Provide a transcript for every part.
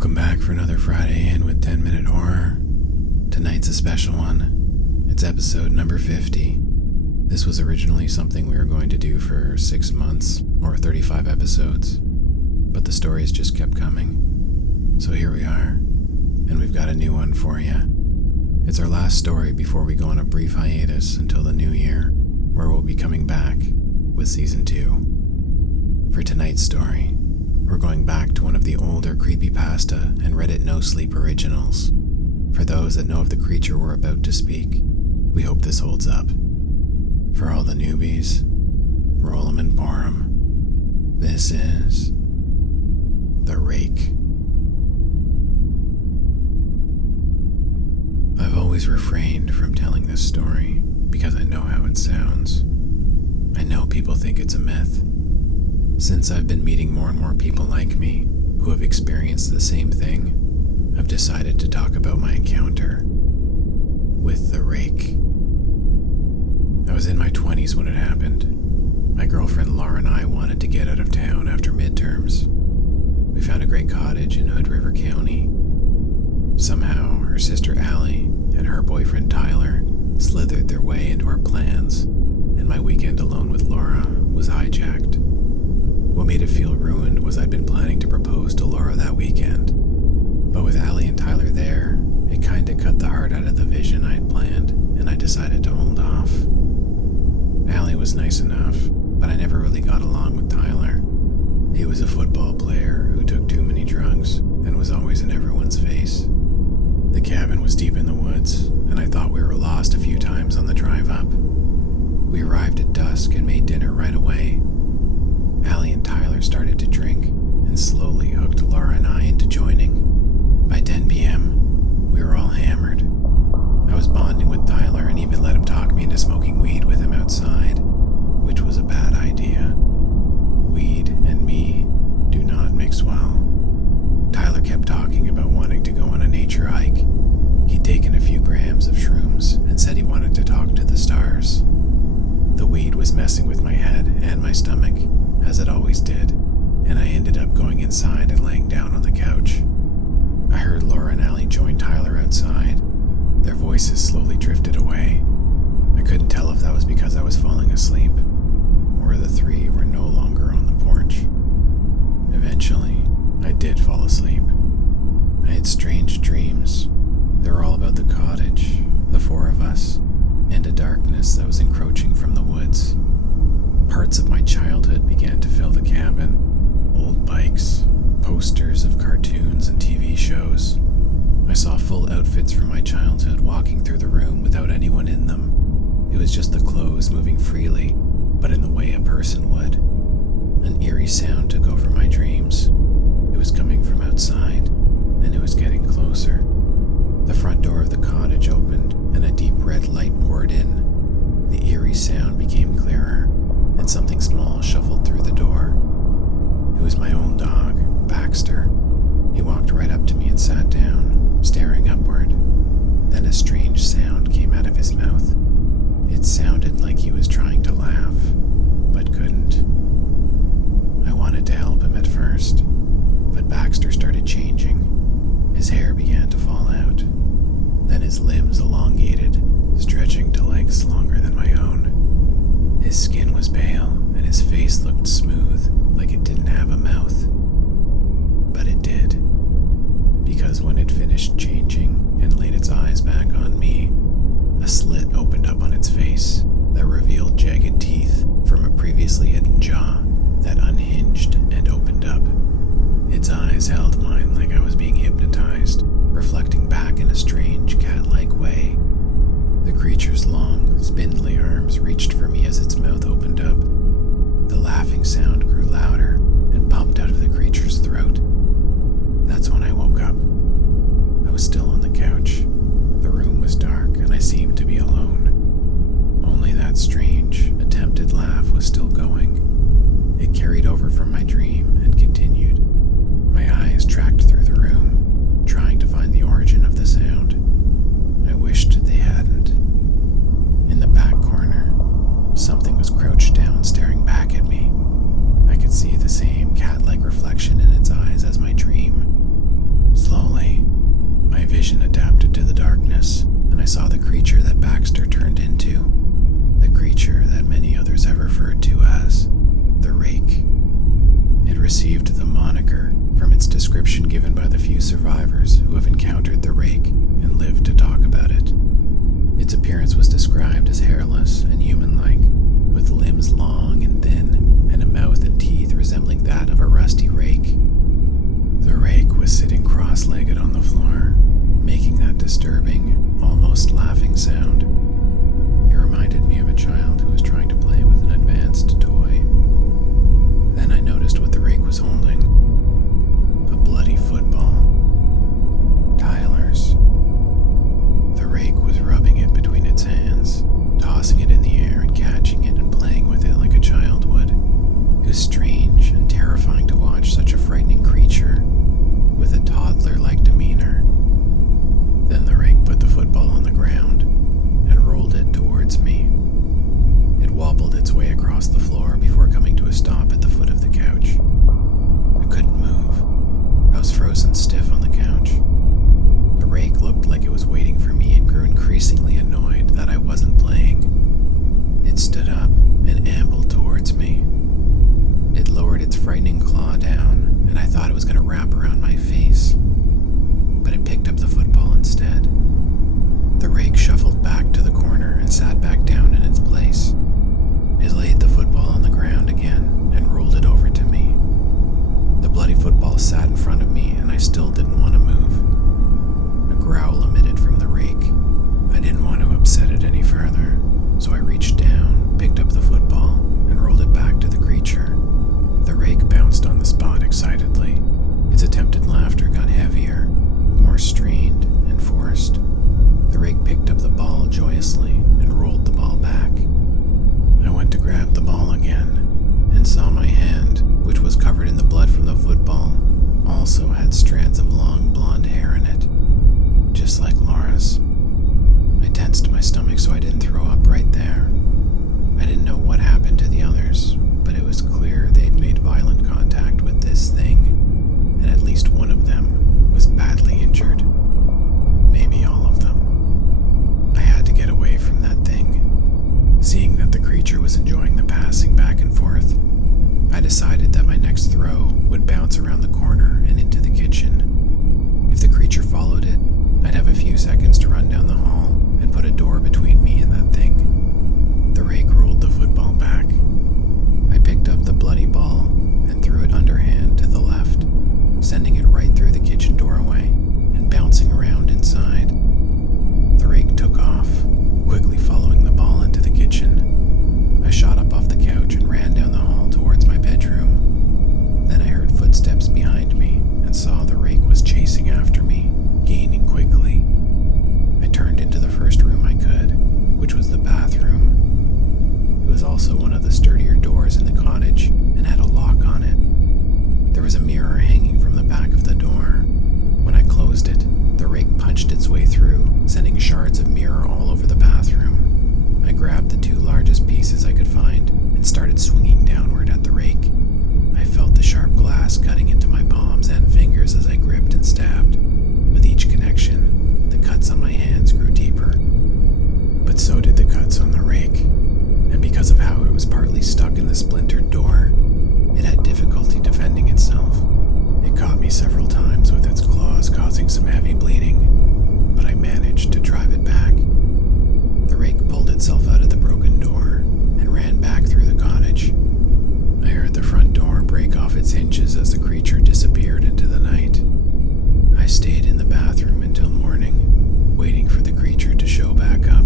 Welcome back for another Friday in with 10-Minute Horror. Tonight's a special one. It's episode number 50. This was originally something we were going to do for 6 months, or 35 episodes, but the stories just kept coming. So here we are, and we've got a new one for you. It's our last story before we go on a brief hiatus until the new year, where we'll be coming back with season 2. For tonight's story, we're going back to one of the older Creepypasta and Reddit No Sleep originals. For those that know of the creature we're about to speak, we hope this holds up. For all the newbies, roll 'em and bore 'em. This is the Rake. I've always refrained from telling this story because I know how it sounds. I know people think it's a myth. Since I've been meeting more and more people like me who have experienced the same thing, I've decided to talk about my encounter with the Rake. I was in my 20s when it happened. My girlfriend Laura and I wanted to get out of town after midterms. We found a great cottage in Hood River County. Somehow, her sister Allie and her boyfriend Tyler slithered their way into our plans, and my weekend alone with Laura was hijacked. What made it feel ruined was I'd been planning to propose to Laura that weekend, but with Allie and Tyler there, it kinda cut the heart out of the vision I had planned, and I decided to hold off. Allie was nice enough, but I never really got along with Tyler. He was a football player who took too many drugs and was always in everyone's face. The cabin was deep in the woods, and I thought we were lost a few times on the drive up. We arrived at dusk and made dinner right away. Allie and Tyler started to drink and slowly hooked Laura and I into joining. By 10 p.m., we were all hammered. I was bonding with Tyler and even let him talk me into smoking weed with him outside, which was a bad idea. Weed and me do not mix well. Tyler kept talking about wanting to go on a nature hike. He'd taken a few grams of shrooms and said he wanted to talk to the stars. The weed was messing with my head and my stomach, as it always did, and I ended up going inside and laying down on the couch. I heard Laura and Allie join Tyler outside. Their voices slowly drifted away. I couldn't tell if that was because I was falling asleep, or the three were no longer on the porch. Eventually, I did fall asleep. I had strange dreams. They were all about the cottage, the four of us, and a darkness that was encroaching from the woods. Parts of my childhood began to fill the cabin. Old bikes, posters of cartoons and TV shows. I saw full outfits from my childhood walking through the room without anyone in them. It was just the clothes moving freely, but in the way a person would. An eerie sound took over my dreams. It was coming from outside, and it was getting closer. The front door of the cottage opened, and a deep red light poured in. The eerie sound became clearer, and something small shuffled through the door. It was my own dog, Baxter. He walked right up to me and sat down, staring upward. Then a strange sound came out of his mouth. It sounded like he was trying to laugh, but couldn't. I wanted to help him at first, but Baxter started changing. His hair began to fall out. Then his limbs elongated, stretching to lengths longer than my own. His skin was pale, and his face looked smooth, like it didn't have a mouth. But it did, because when it finished changing and laid its eyes back on me, a slit opened up on its face that revealed jagged teeth from a previously hidden jaw that unhinged and opened up. Its eyes held mine like I was being hypnotized, reflecting back in a strange cat-like way. The creature's long, spindly arms reached for me as its mouth opened up. The laughing sound grew louder and pumped out of the creature's throat. That's when I woke up. I was still on the couch. The room was dark and I seemed to be alone. Only that strange, attempted laugh was still going. It carried over from my dream and continued. My eyes tracked through the room, trying to find the origin of the sound. I wished they hadn't. In the back corner, something was crouched down, staring back at me. I could see the same cat-like reflection in its eyes as my dream. survivors who have encountered the rake and lived to talk about it. Its appearance was described as hairless and human-like, with limbs long and thin, and a mouth and teeth resembling that of a rusty rake. The rake was sitting cross-legged on the floor, making that disturbing, almost laughing sound. It reminded me of a child who was trying to play with an advanced toy. Then I noticed what the rake was holding. A bloody football. Tyler's. The rake was rubbing it between its hands, tossing it in the air and catching it and playing with it like a child would. It was strange and terrifying to watch such a frightening creature with a toddler-like demeanor. Then the rake put the football on the ground and rolled it towards me. It wobbled its way across the floor before coming to a stop at the foot of the couch. I couldn't move. I was frozen stiff on the couch. The rake looked like it was waiting for me and grew increasingly annoyed that I wasn't playing. It stood up and ambled towards me. It lowered its frightening claw down, and I thought it was going to wrap around my face. But it picked up the football instead. The rake shuffled back to the corner and sat back down in its place. It laid the football on the ground again and rolled it over to me. The bloody football sat in front of me, and I still didn't want to move. A growl emitted from the rake. I didn't want to upset it any further, so I reached down, picked up the football, and rolled it back to the creature. The rake bounced on the spot excitedly. Its attempted laughter got heavier, more strained and forced. The rake picked up the ball joyously and rolled the ball back. I went to grab the ball again and saw my hand, which was covered in the blood from the football, also had strands of long blonde hair in it, just like Laura's. I tensed my stomach so I didn't throw up right there. I didn't know what happened to the others, but it was clear they'd made violent contact with this thing, and at least one of them was badly injured. Maybe all of them. I had to get away from that thing. Seeing that the creature was enjoying the passing back and forth, I decided that my next throw would bounce around the corner and into the kitchen. If the creature followed it, I'd have a few seconds to run down the hall and put a door between me and that thing. The rake rolled the football back. I picked up the bloody ball and threw it underhand to the left, sending it right through the kitchen doorway and bouncing around inside. The rake took off, quickly following the ball into the kitchen. I shot up off the couch and ran down the hall towards my bedroom. Then I heard footsteps behind me and saw the rake was chasing after me, gaining quickly. I turned into the first room I could, which was the bathroom. It was also one of the sturdier doors in the cottage and had a lock on it. There was a mirror hanging from the back of the door. When I closed it, the rake punched its way through, sending shards of mirror all over the bathroom. I grabbed the two largest pieces I could find and started swinging downward at the rake. I felt the sharp glass cutting into my palms and fingers as I gripped and stabbed. With each connection, the cuts on my hands grew deeper. But so did the cuts on the rake, and because of how it was partly stuck in the splintered door, it had difficulty defending itself. It caught me several times with its claws, causing some heavy bleeding, but I managed to drive it back. The rake pulled itself out of the broken door and ran back through the cottage. I heard the front door break off its hinges as the creature disappeared into the night. I stayed in the bathroom until morning, waiting for the creature to show back up,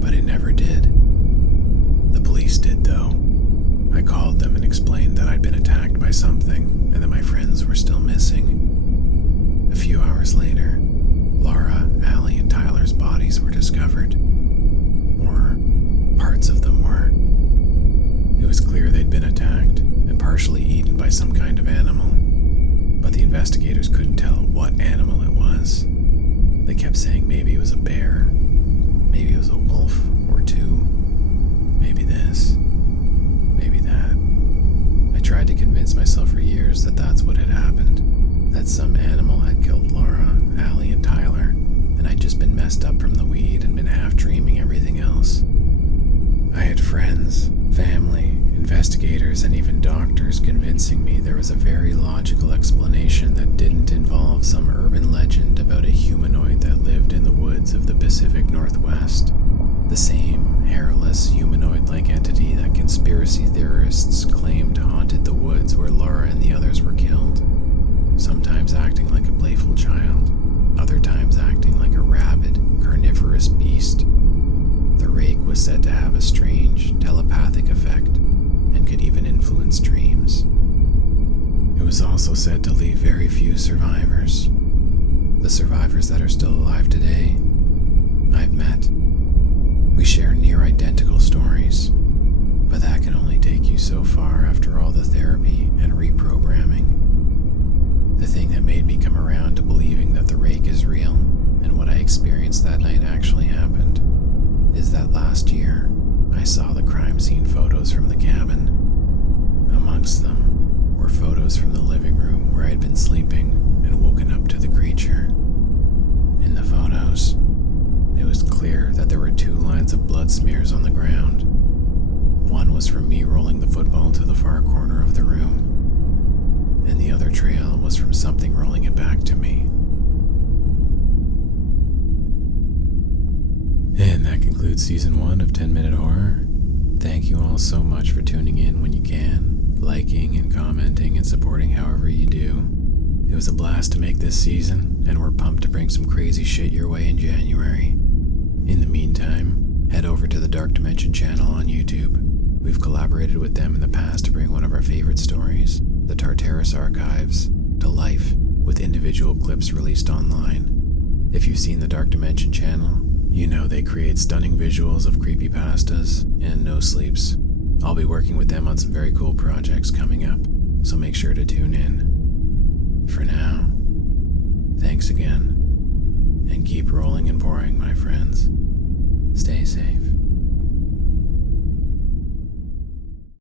but it never did. The police did, though. I called them and explained that I'd been attacked by something and that my friends were still missing. A few hours later, Laura, Allie, and Tyler's bodies were discovered. Or parts of them were. It was clear they'd been attacked and partially eaten by some kind of animal, but the investigators couldn't tell what animal it was. They kept saying maybe it was a bear, maybe it was a wolf or two, maybe this, maybe that. I tried to convince myself for years that that's what had happened, that some animal had killed Laura, Allie, and Tyler, and I'd just been messed up from the weed and been half dreaming everything else. I had friends, family, investigators, and even doctors convincing me there was a very logical explanation that didn't involve some conspiracy theorists claimed haunted the woods where Laura and the others were killed, sometimes acting like a playful child, other times acting like a rabid, carnivorous beast. The Rake was said to have a strange, telepathic effect and could even influence dreams. It was also said to leave very few survivors. The survivors that are still alive today, I've met. We share near identical stories, but that can only take you so far after all the therapy and reprogramming. The thing that made me come around to believing that the Rake is real and what I experienced that night actually happened is that last year I saw the crime scene photos from the cabin. Amongst them were photos from the living room where I'd been sleeping and woken up to the creature. In the photos, it was clear that there were 2 lines of blood smears on the ground. One was from me rolling the football to the far corner of the room, and the other trail was from something rolling it back to me. And that concludes Season 1 of 10 Minute Horror. Thank you all so much for tuning in when you can, liking and commenting and supporting however you do. It was a blast to make this season, and we're pumped to bring some crazy shit your way in January. In the meantime, head over to the Dark Dimension channel on YouTube. We've collaborated with them in the past to bring one of our favorite stories, the Tartarus Archives, to life with individual clips released online. If you've seen the Dark Dimension channel, you know they create stunning visuals of creepypastas and no sleeps. I'll be working with them on some very cool projects coming up, so make sure to tune in. For now, thanks again, and keep rolling and boring, my friends. Stay safe.